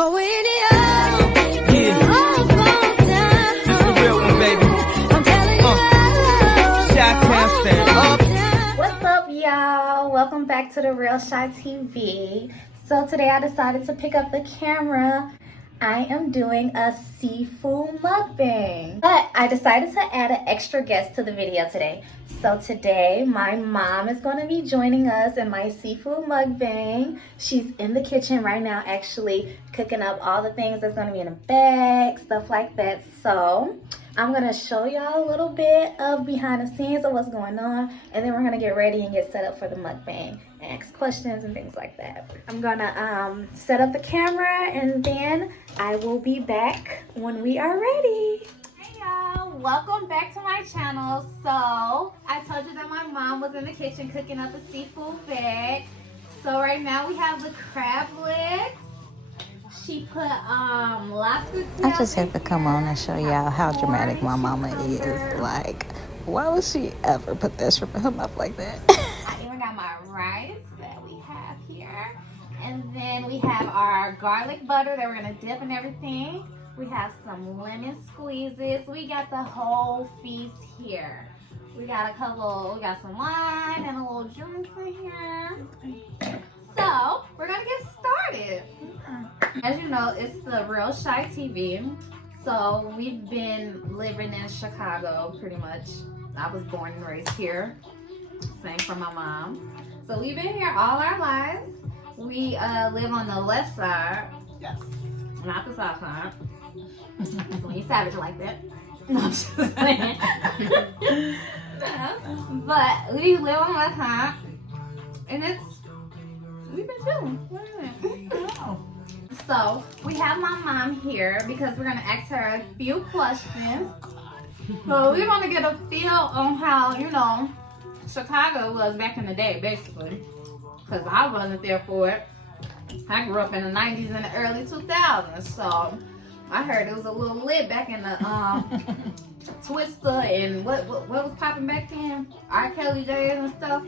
Oh, idiot. Yeah. It's the real one, baby. I'm telling you. Chi-Town stand up. What's up, y'all? Welcome back to the Real Shy TV. So today I decided to pick up the camera. I am doing a seafood mukbang, but I decided to add an extra guest to the video today. So today my mom is going to be joining us in my seafood mukbang. She's in the kitchen right now actually cooking up all the things that's going to be in a bag, stuff like that. So I'm going to show y'all a little bit of behind the scenes of what's going on, and then we're going to get ready and get set up for the mukbang and ask questions and things like that. I'm going to set up the camera, and then I will be back when we are ready. Hey y'all, welcome back to my channel. So I told you that my mom was in the kitchen cooking up a seafood bag. So right now we have the crab legs. She put lobster tail. I just have to come on and show y'all how dramatic my mama is. Like, why would she ever put that shrimp in her mouth like that? I even got my rice that we have here. And then we have our garlic butter that we're gonna dip and everything. We have some lemon squeezes. We got the whole feast here. We got some wine and a little juice in here. So we're gonna get started. As you know, it's the Real Shy TV. So we've been living in Chicago pretty much. I was born and raised here. Same for my mom. So we've been here all our lives. We live on the left side. Yes. Not the south side. So when you savage like that. No, I'm just saying. But we live on the left side. And we've been chilling. So we have my mom here because we're gonna ask her a few questions. So we're gonna get a feel on how, Chicago was back in the day, basically. Because I wasn't there for it. I grew up in the 90s and the early 2000s, so I heard it was a little lit back in the Twister and what was popping back then? R. Kelly days and stuff.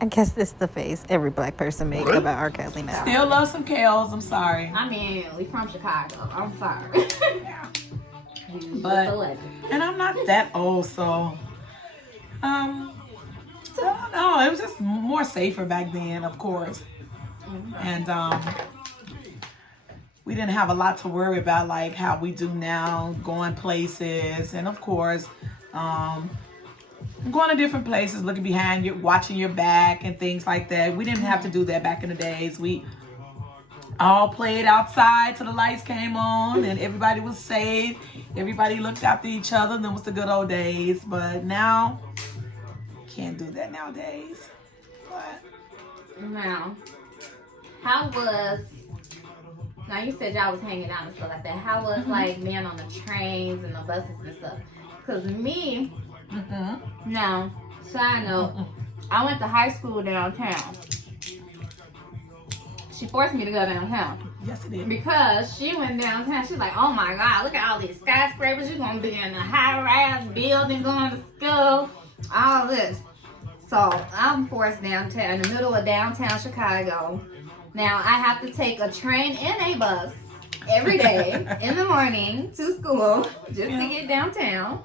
I guess this is the face every black person make about R. Kelly now. Still love some kales, I'm sorry. I mean, we from Chicago. I'm sorry. But, and I'm not that old, so, I don't know. It was just more safer back then, of course. And we didn't have a lot to worry about like how we do now, going places. And of course, going to different places, looking behind you, watching your back and things like that. We didn't have to do that back in the days. We all played outside till the lights came on and everybody was safe. Everybody looked after each other. And it was the good old days. But now, can't do that nowadays. But now you said y'all was hanging out and stuff like that. How was like being on the trains and the buses and stuff? Because me, now, side note, I went to high school downtown. She forced me to go downtown. yes, it is. Because she went downtown, she's like, oh my God, look at all these skyscrapers. You're going to be in a high-rise building going to school. All this. So I'm forced downtown, in the middle of downtown Chicago. Now I have to take a train and a bus every day in the morning to school just to get downtown.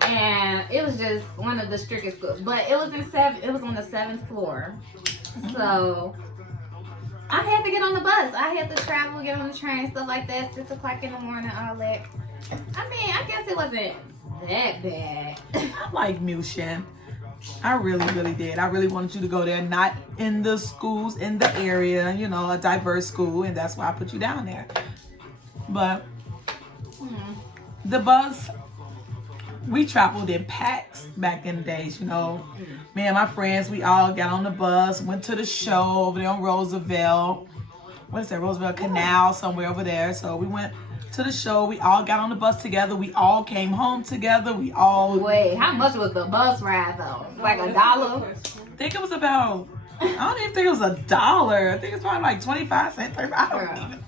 And it was just one of the strictest schools. But it was on the 7th floor. So I had to get on the bus. I had to travel, get on the train, stuff like that, 6 o'clock in the morning, all that. I mean, I guess it wasn't that bad. I like Mushin. I really, really did. I really wanted you to go there, not in the schools in the area, a diverse school, and that's why I put you down there. But the bus, we traveled in packs back in the days, Me and my friends, we all got on the bus, went to the show over there on Roosevelt. What is that? Roosevelt Canal, somewhere over there. So we went to the show. We all got on the bus together. We all came home together. Wait, how much was the bus ride though? Like $1? I think it was about, I don't even think it was $1. I think it's probably like 25 cents. I don't even.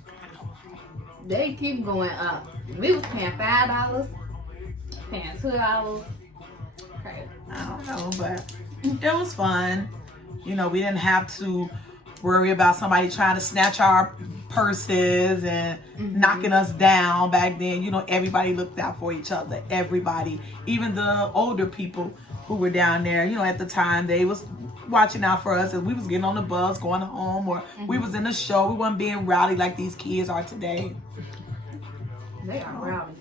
They keep going up. We was paying $5, paying $2. Crazy. I don't know, but it was fun. We didn't have to worry about somebody trying to snatch our purses and knocking us down. Back then, you know, everybody looked out for each other. Everybody, even the older people who were down there, you know, at the time, they was watching out for us as we was getting on the bus, going home, or we was in the show. We wasn't being rowdy like these kids are today. They are rowdy.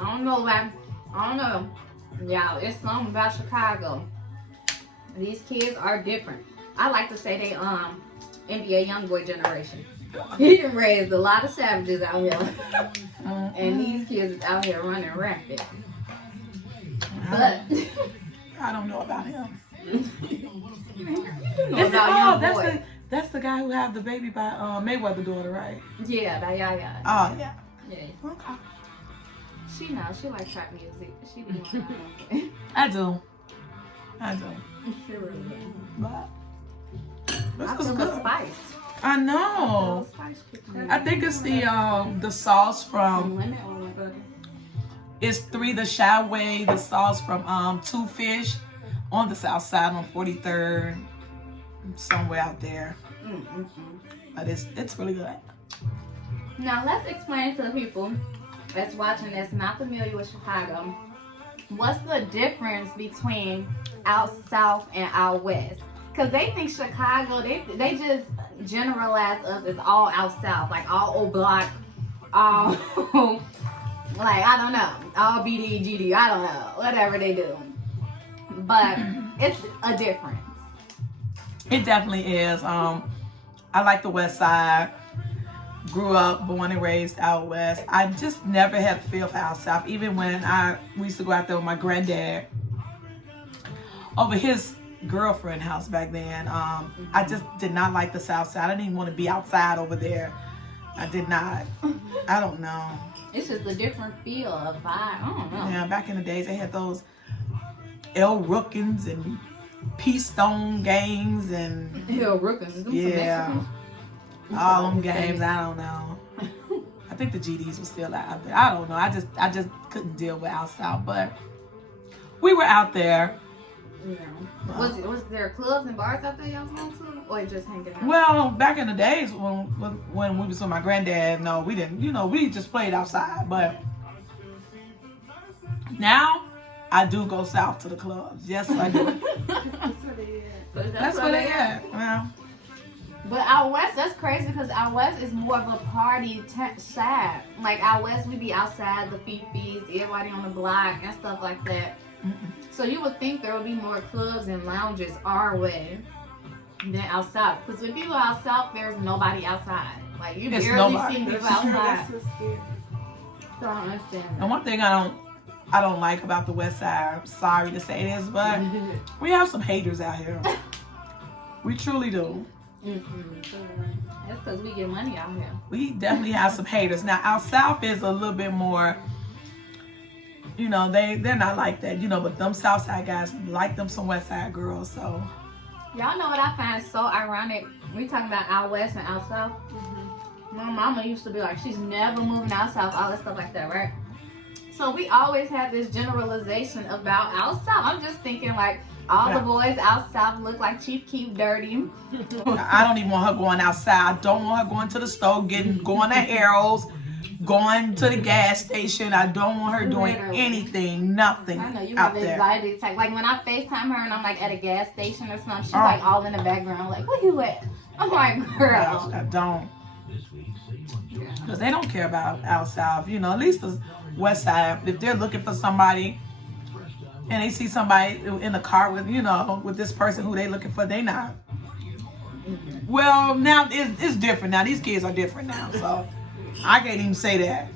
I don't know, like, I don't know. Y'all, it's something about Chicago. These kids are different. I like to say they NBA YoungBoy generation. He done raised a lot of savages out here. And these kids is out here running rampant. But I don't know about him. you know about YoungBoy. That's the guy who had the baby by Mayweather daughter, right? Yeah, that yeah. Oh yeah. Yeah. Okay. She knows. She likes trap music. She be I do. She really does. But I this is feel the good. spice. I know. I think it's the sauce from. Lemon or butter. It's the Shaway, the sauce from Two Fish on the south side on 43rd, somewhere out there. But it's really good. Now let's explain to the people that's watching that's not familiar with Chicago. What's the difference between out south and out west? Because they think Chicago, they just generalize us as all out south, like all old block, all like I don't know, all BD, GD, I don't know, whatever they do. But it's a difference. It definitely is. I like the west side. Grew up, born and raised out west. I just never had a feel for out south. Even when we used to go out there with my granddad over his girlfriend house back then. I just did not like the south side. I didn't even want to be outside over there. I did not. I don't know. It's just a different feel of vibe. I don't know. Yeah, back in the days they had those El Rookins and Peace Stone gangs and Hell, Rookins. yeah, all them games. I don't know. I think the GDs were still out there. I don't know. I just couldn't deal with out south, but we were out there. Yeah. Was there clubs and bars out there y'all was going to, or just hanging out? Well, back in the days when we was with my granddad, no, we didn't. You know, we just played outside. But now I do go south to the clubs. Yes, I do. That's where they at. Well, but out west, that's crazy because out west is more of a party side. Like out west, we be outside the fifis, everybody on the block and stuff like that. So you would think there would be more clubs and lounges our way than out south. Because when people out south, there's nobody outside. Like you barely see people outside. So I don't understand. And one thing I don't like about the west side, I'm sorry to say this, but we have some haters out here. We truly do. That's because we get money out here. We definitely have some haters. Now, out south is a little bit more, you know, they're not like that, you know, but them south side guys like them some west side girls, so. Y'all know what I find so ironic? We talking about out west and out south. My mama used to be like, she's never moving out south, all that stuff like that, right? So we always have this generalization about out south. I'm just thinking like, all the boys out south look like Chief Keef dirty. I don't even want her going outside. I don't want her going to the store, going to Harold's, going to the gas station. I don't want her doing anything, nothing I know you out have there. anxiety attack. Like when I FaceTime her and I'm like at a gas station or something, she's like all in the background, like, where you at? I'm like, girl. I don't. Because they don't care about out south. You know, at least the west side, if they're looking for somebody and they see somebody in the car with, you know, with this person who they looking for, they not. Well, now it's different now. These kids are different now, so I can't even say that.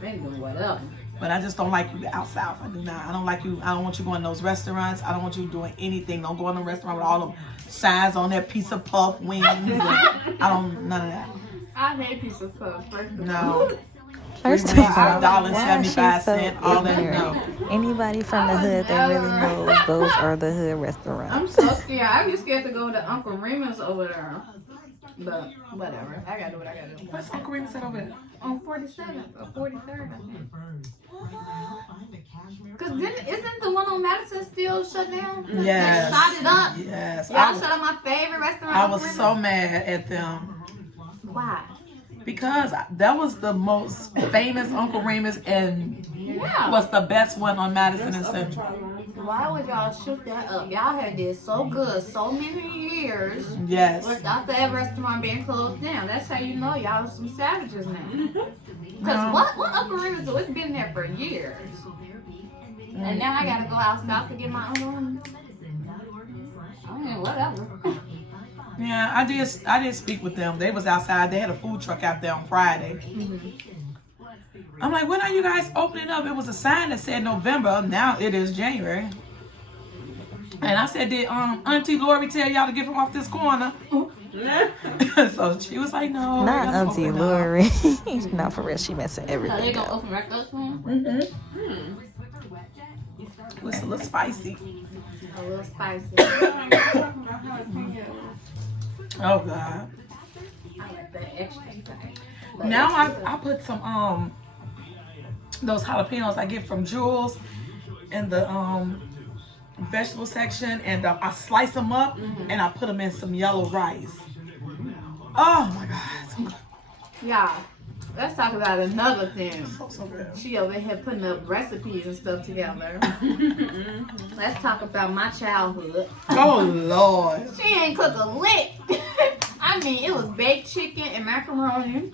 They do whatever. But I just don't like you out south. I do not. I don't like you. I don't want you going to those restaurants. I don't want you doing anything. Don't go in a restaurant with all them signs on that piece of puff wings. And I don't, none of that. I hate piece of puff, first of all. No. First of all, $5.75, all that. No. Anybody from the hood that really knows those are the hood restaurants. I'm so scared. I'd be scared to go to Uncle Remus over there. But whatever. I gotta do what I gotta do. What's Uncle Remus at over there? On 47th or 43rd, I think. Cause isn't the one on Madison still shut down? Yes. They shot it up. Yes. Y'all shut up my favorite restaurant. I was so mad at them. Why? Because that was the most famous Uncle Remus and Yeah. was the best one on Madison and Central. Why would y'all shoot that up? Y'all had did so good so many years Yes. without that restaurant being closed down. That's how you know y'all some savages now. Cause No. what Uncle Remus, it's been there for years. And now I gotta go out south to get my Uncle Remus. I mean, whatever. Yeah, I did speak with them. They was outside. They had a food truck out there on Friday. I'm like, when are you guys opening up? It was a sign that said November. Now it is January. And I said, did Auntie Lori tell y'all to get from off this corner? So she was like, no. Not we're gonna Auntie open up. Lori. No, for real, she messing So they everything gonna up. open back up soon? It was a little spicy. A little spicy. Oh God. I like that extra spicy. But Now it's good. I put some those jalapenos I get from Jules in the vegetable section, and I slice them up and I put them in some yellow rice. Oh my God. Yeah. Let's talk about another thing. So good. She over here putting up recipes and stuff together. Let's talk about my childhood. Oh Lord. She ain't cook a lick. I mean, it was baked chicken and macaroni.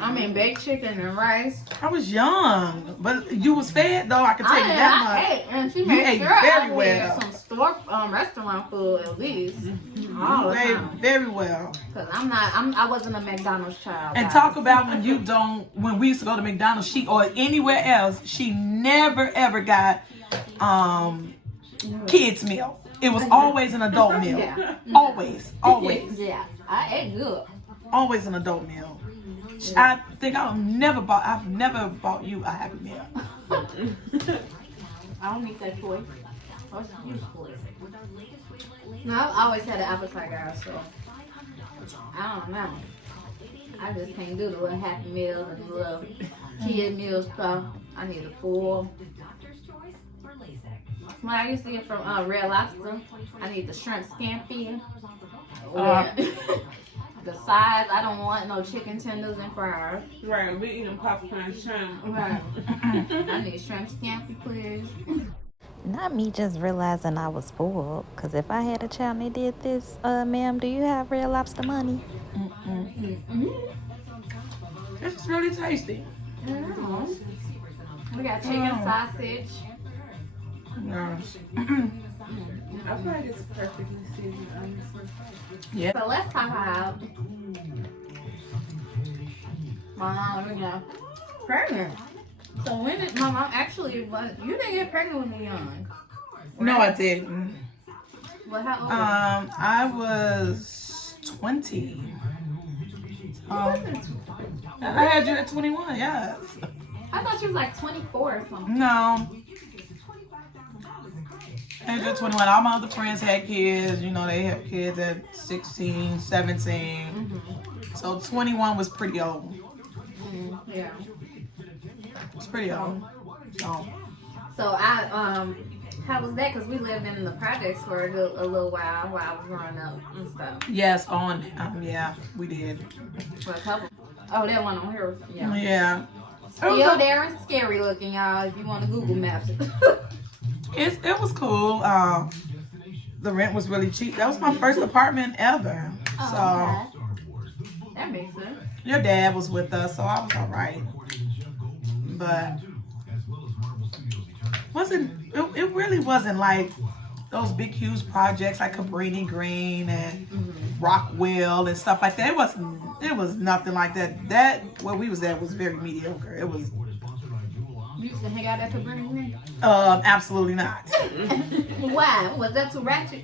I mean, baked chicken and rice. I was young, but you was fed though. I can tell you I that ate, and she You made ate sure very I ate well. some store restaurant food at least. much. All the You ate time. very well. Cause I wasn't a McDonald's child. And guys. talk about when we used to go to McDonald's, she or anywhere else, she never ever got kids meal. It was always an adult meal. Yeah. Always. Yeah, I ate good. Always an adult meal. I think I've never bought you a Happy Meal. I don't need that toy. What's the use for it? No, I've always had an appetite, guys, so I don't know. I just can't do the little Happy Meals and the little kid meal stuff. I need a full. When I used to get from Red Lobster, I need the shrimp scampi. The sides, I don't want no chicken tenders and fries. Right, we eating popcorn shrimp. Right. I need shrimp scampi, please. Not me just realizing I was spoiled. Because if I had a child and they did this, ma'am, do you have Red Lobster money? It's really tasty. We got chicken sausage. Yes. I feel like it's perfectly seasoned, honestly. So let's talk about my mom, you know, pregnant. So when did my mom actually you didn't get pregnant when you were young? No, I didn't. Well, how old? I was 20. I had you at 21, yes. I thought you was like 24 or something. No. I had you at 21. All my other friends had kids. You know, they had kids at 16, 17. So 21 was pretty old. Yeah. It's pretty old. So I how was that? Because we lived in the projects for a little while I was growing up and stuff. Yes, yeah, we did. For a couple. Oh, that one on here. Yeah. Yeah. Still there and scary looking, y'all. If you want to Google Maps it. It was cool. The rent was really cheap. That was my first apartment ever. Oh, okay. That makes sense. Your dad was with us, so I was all right. But it really wasn't like those big huge projects like Cabrini Green and Rockwell and stuff like that. It was nothing like that. That where we was at was very mediocre. It was You used to hang out at Cabrini Green? absolutely not. Why? Was that too ratchet?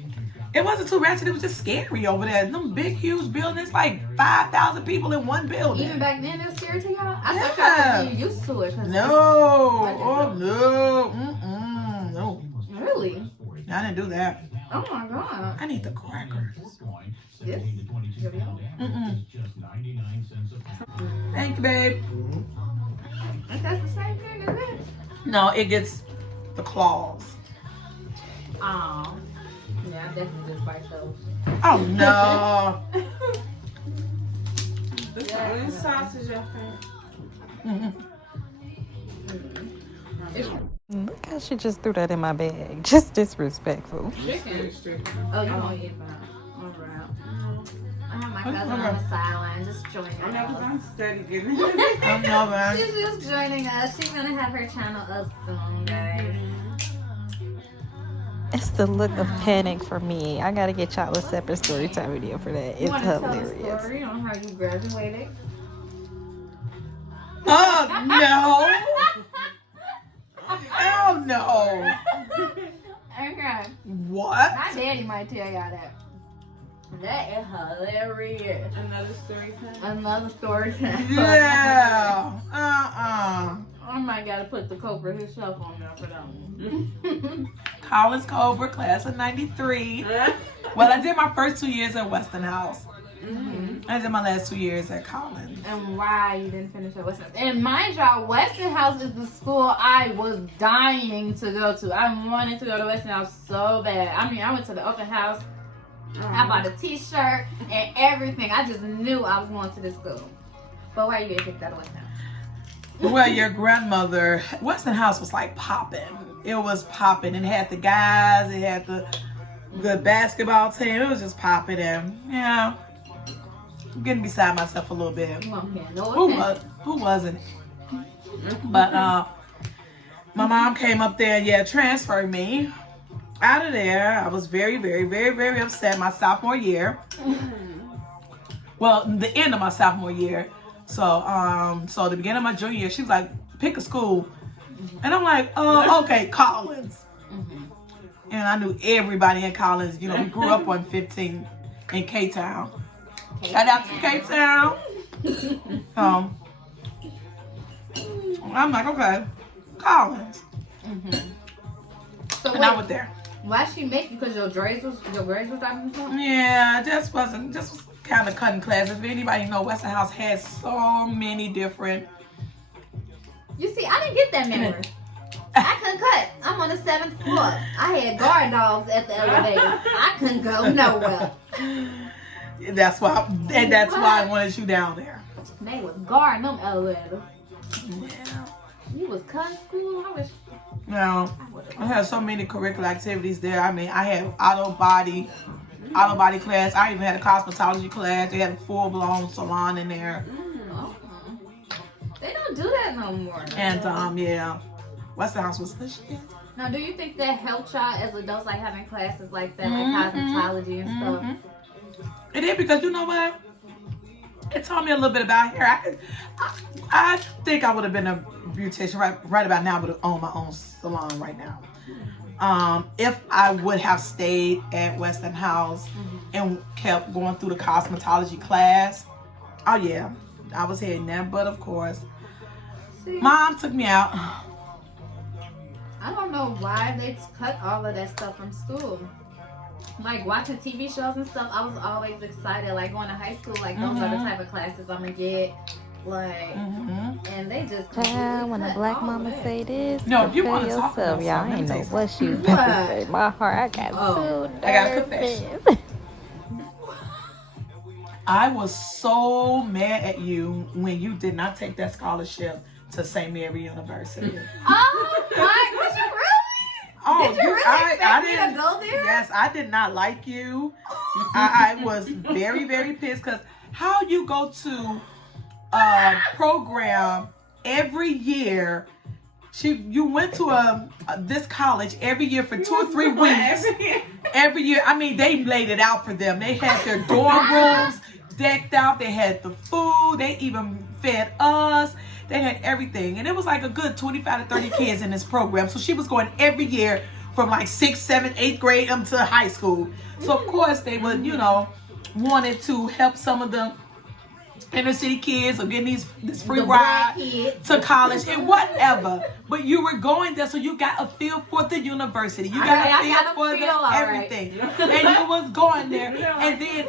It wasn't too ratchet, it was just scary over there. Them big huge buildings, like 5,000 people in one building. Even back then, it was scary to y'all? I thought Yeah. y'all were used to it. 'Cause No, oh no, no. Really? I didn't do that. Oh my god. I need the crackers. Yes. Mm-mm. Thank you, babe. Ain't that the same thing as it? No, it gets the claws. Oh. Yeah, I definitely just bite those. Oh no. This sausage your favorite? Look how she just threw that in my bag. Just disrespectful. Chicken. Oh, you won't eat that. Alright. I have my cousin on the sideline just joining I know, because us. I'm steady getting it. I know, man. She's just joining us. She's gonna have her channel up soon, guys. It's the look of panic for me. I gotta get y'all a separate story time video for that. You It's wanna tell a hilarious. story on how you graduated? Oh no. Hell no. Okay. What? My daddy might tell y'all that. That is hilarious. Another story time. Another story time. Yeah. I might gotta put the Cobra himself on there for that one. Collins Cobra, class of 93. Well, I did my first 2 years at Weston House. I did my last 2 years at Collins. And why you didn't finish at Weston? And mind y'all, Weston House is the school I was dying to go to. I wanted to go to Weston House so bad. I mean, I went to the open house. I bought a t-shirt and everything. I just knew I was going to this school. But why you didn't pick that Weston House? Well, your grandmother, Weston House was like popping. It was popping. It had the guys. It had the basketball team. It was just popping. And yeah, I'm getting beside myself a little bit. You won't pay no attention. Who wasn't? But my mom came up there and transferred me out of there. I was very, very, very, very upset my sophomore year. Well, the end of my sophomore year. So the beginning of my junior year, she was like, pick a school. And I'm like, okay, Collins. And I knew everybody in Collins. You know, we grew up on 15 in K-Town. Shout out to K-Town. I'm like, okay, Collins. So And I went there. why she make you? Because your grades was dropping from? Yeah, just was kind of cutting classes. If anybody know, Weston House has so many different. You see, I didn't get that memory. I couldn't cut. I'm on the 7th floor. I had guard dogs at the elevator. I couldn't go nowhere. That's why I wanted you down there. They was guarding them elevators. Yeah. You was cutting school. I wish No, I had so many curricular activities there. I mean, I had auto body class. I even had a cosmetology class. They had a full blown salon in there. they don't do that no more. And Weston House was the shit. Now, do you think that helped y'all as adults, like having classes like that, like cosmetology and stuff? It did, because you know what? It taught me a little bit about hair. I think I would have been a beautician right about now. I would have owned my own salon right now. If I would have stayed at Weston House and kept going through the cosmetology class, oh yeah, I was heading there. But of course, Mom took me out. I don't know why they cut all of that stuff from school. Like watching TV shows and stuff, I was always excited. Like going to high school, like those are the type of classes I'm gonna get. Like, and they just Child, when a black mama say this, No, if you prepare wanna talk yourself. about Y'all something, ain't let me know tell what she was about to say. My heart, I got too I got a nervous. confession. I was so mad at you when you did not take that scholarship to St. Mary University. Oh my, was you really? Oh, Did you really expect me to go there? Yes, I did not like you. I was very, very pissed, because how you go to a program every year. You went to this college every year for 2 or 3 weeks. Every year. I mean, they laid it out for them. They had their dorm rooms decked out. They had the food. They even fed us. They had everything. And it was like a good 25 to 30 kids in this program. So she was going every year from like 6th, 7th, 8th grade up to high school. So of course they would, wanted to help some of the inner city kids or getting this free The black ride kids. to college and whatever. But you were going there, so you got a feel for the university. You got a feel for everything. And you was going there. And then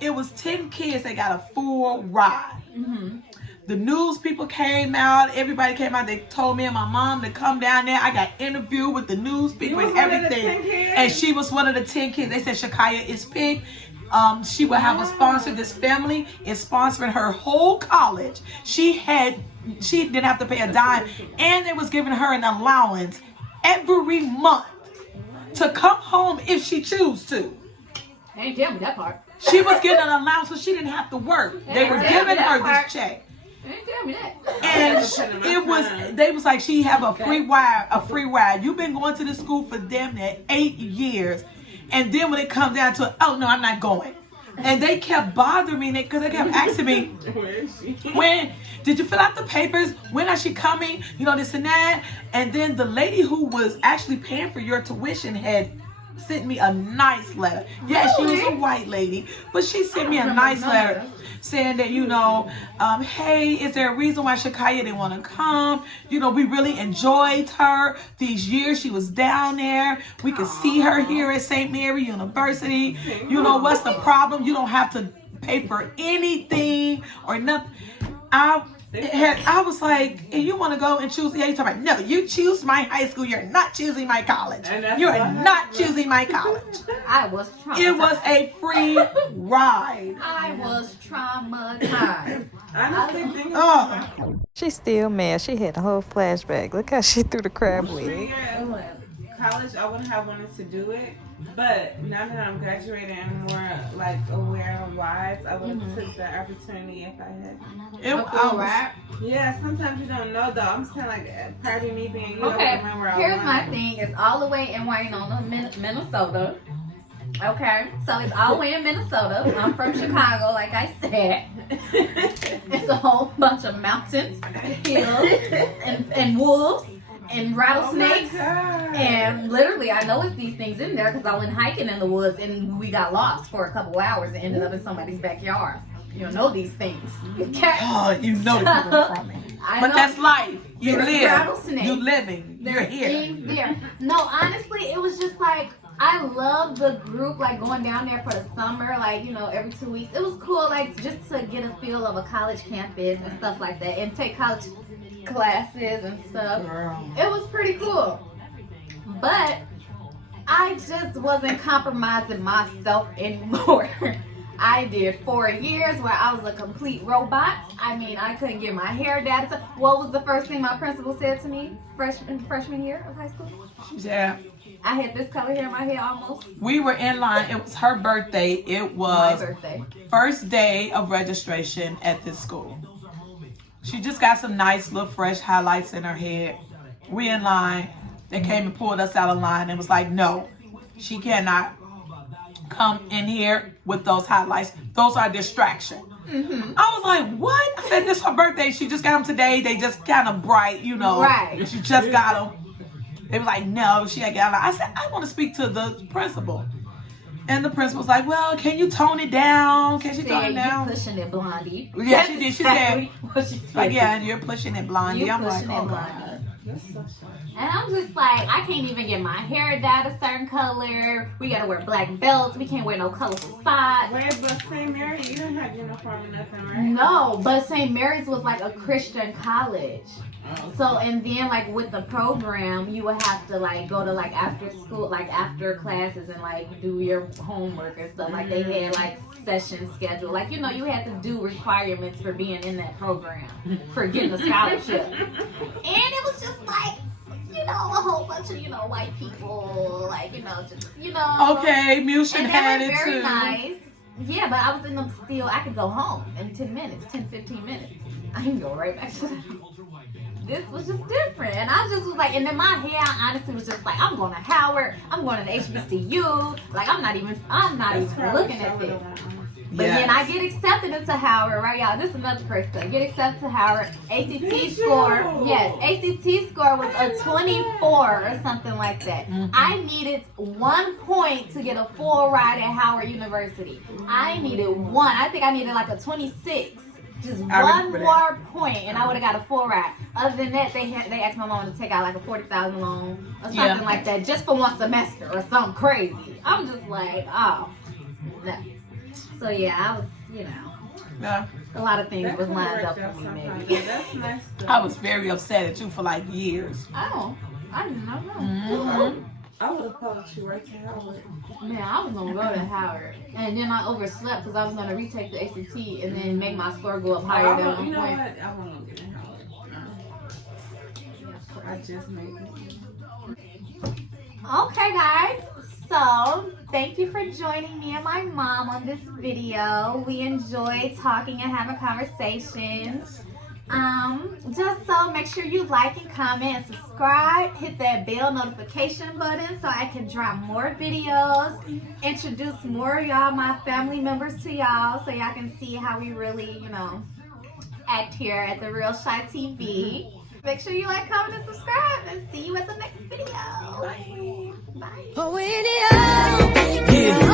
it was 10 kids that got a full ride. Mm-hmm. The news people came out. Everybody came out. They told me and my mom to come down there. I got interviewed with the news people and everything. And she was one of the 10 kids. They said Shakaya is picked. She will have a sponsor. This family is sponsoring her whole college. She didn't have to pay a dime, and they was giving her an allowance every month to come home if she choose to. They ain't tell me that part. She was getting an allowance, so she didn't have to work. They were giving her this check. They ain't tell me that. And they was like, she have a free ride. You've been going to this school for damn near 8 years. And then when it comes down to, oh no, I'm not going. And they kept bothering me because they kept asking me, when did you fill out the papers? When are she coming? You know, this and that. And then the lady who was actually paying for your tuition had sent me a nice letter. Yeah, she was a white lady, but she sent me a nice letter saying that, you know, hey, is there a reason why Shakaya didn't want to come? You know, we really enjoyed her these years she was down there. We could see her here at St. Mary University. You know, what's the problem? You don't have to pay for anything or nothing. I was like, and you want to go and choose? Yeah, you talking about, no, you choose my high school. You're not choosing my college. You are not choosing my college. I was traumatized. It was a free ride. I was traumatized. Honestly, She's still mad. She had a whole flashback. Look how she threw the crab leg. college, I wouldn't have wanted to do it. But now that I'm graduating and more like aware of wise, I would have took that opportunity if I had. Yeah, sometimes you don't know though. I'm just kind of like, part of me being you. Okay, Remember here's my thing. It's all the way in Winona, Minnesota. Okay, so it's all the way in Minnesota. I'm from Chicago, like I said. It's a whole bunch of mountains, hills, and wolves. And rattlesnakes, and literally I know it's these things in there because I went hiking in the woods and we got lost for a couple hours and ended up in somebody's backyard. You don't know these things. Okay? Oh, you know the people from it. But that's life. You live. You living. You're here. Things there. No, honestly, it was just like I love the group, like going down there for the summer, like, you know, every 2 weeks. It was cool, like just to get a feel of a college campus and stuff like that, and take college classes and stuff. It was pretty cool, but I just wasn't compromising myself anymore. I did 4 years where I was a complete robot. I mean, I couldn't get my hair done. What was the first thing my principal said to me freshman year of high school? Yeah. I had this color hair in my hair almost. We were in line. It was her birthday. It was my birthday. First day of registration at this school. She just got some nice little fresh highlights in her head. We in line. They came and pulled us out of line and was like, no, she cannot come in here with those highlights. Those are distraction. I was like, what? I said, this is her birthday. She just got them today. They just kind of bright, you know. Right. She just got them. They was like, no, she ain't got them. I said, I want to speak to the principal. And the principal was like, well, can you tone it down? Can she tone it down? You pushing it, Blondie. Yeah, she did. She said, like, yeah, you're pushing it, Blondie. I'm like, oh, God. And I'm just like, I can't even get my hair dyed a certain color. We gotta wear black belts. We can't wear no colorful spots. Wait, but St. Mary, you don't have uniform or nothing, right? No, but St. Mary's was like a Christian college. So, and then like with the program, you would have to like go to like after school, like after classes and like do your homework and stuff. Like they had like session schedule. Like, you know, you had to do requirements for being in that program, for getting a scholarship. And it was just like, you know, a whole bunch of, you know, white people, like, you know, just, you know. Okay, Mushin had it very too. Nice. Yeah, but I was in them still, I could go home in 10 minutes, 10, 15 minutes. I can go right back to the house. This was just different, and I just was like, and then my hair honestly was just like, I'm going to Howard, I'm going to the HBCU, like I'm not even looking at this. But then I get accepted into Howard, right, y'all? This is another crazy thing. Get accepted to Howard. ACT score, yes, ACT score was a 24 or something like that. I needed 1 point to get a full ride at Howard University. I needed 1. I think I needed like a 26. Just one more point, and I would have got a full ride. Other than that, they asked my mom to take out like a $40,000 loan or something like that, just for 1 semester or something crazy. I'm just like, oh, no. So yeah, I was, you know, a lot of things was lined up for me. Maybe that's nice. I was very upset at you for like years. Oh, I did not know. I would have called you right to Howard. Man, I was gonna go to Howard, and then I overslept because I was gonna retake the ACT and then make my score go up higher than 1 point. You know what? I won't get in Howard. I just made it. Okay, guys. So, thank you for joining me and my mom on this video. We enjoyed talking and having conversations. Just so make sure you like and comment and subscribe. Hit that bell notification button so I can drop more videos, introduce more of y'all, my family members, to y'all, so y'all can see how we really, you know, act here at the Real Shy TV. Make sure you like, comment, and subscribe, and see you at the next video. Bye. Bye. Oh, in the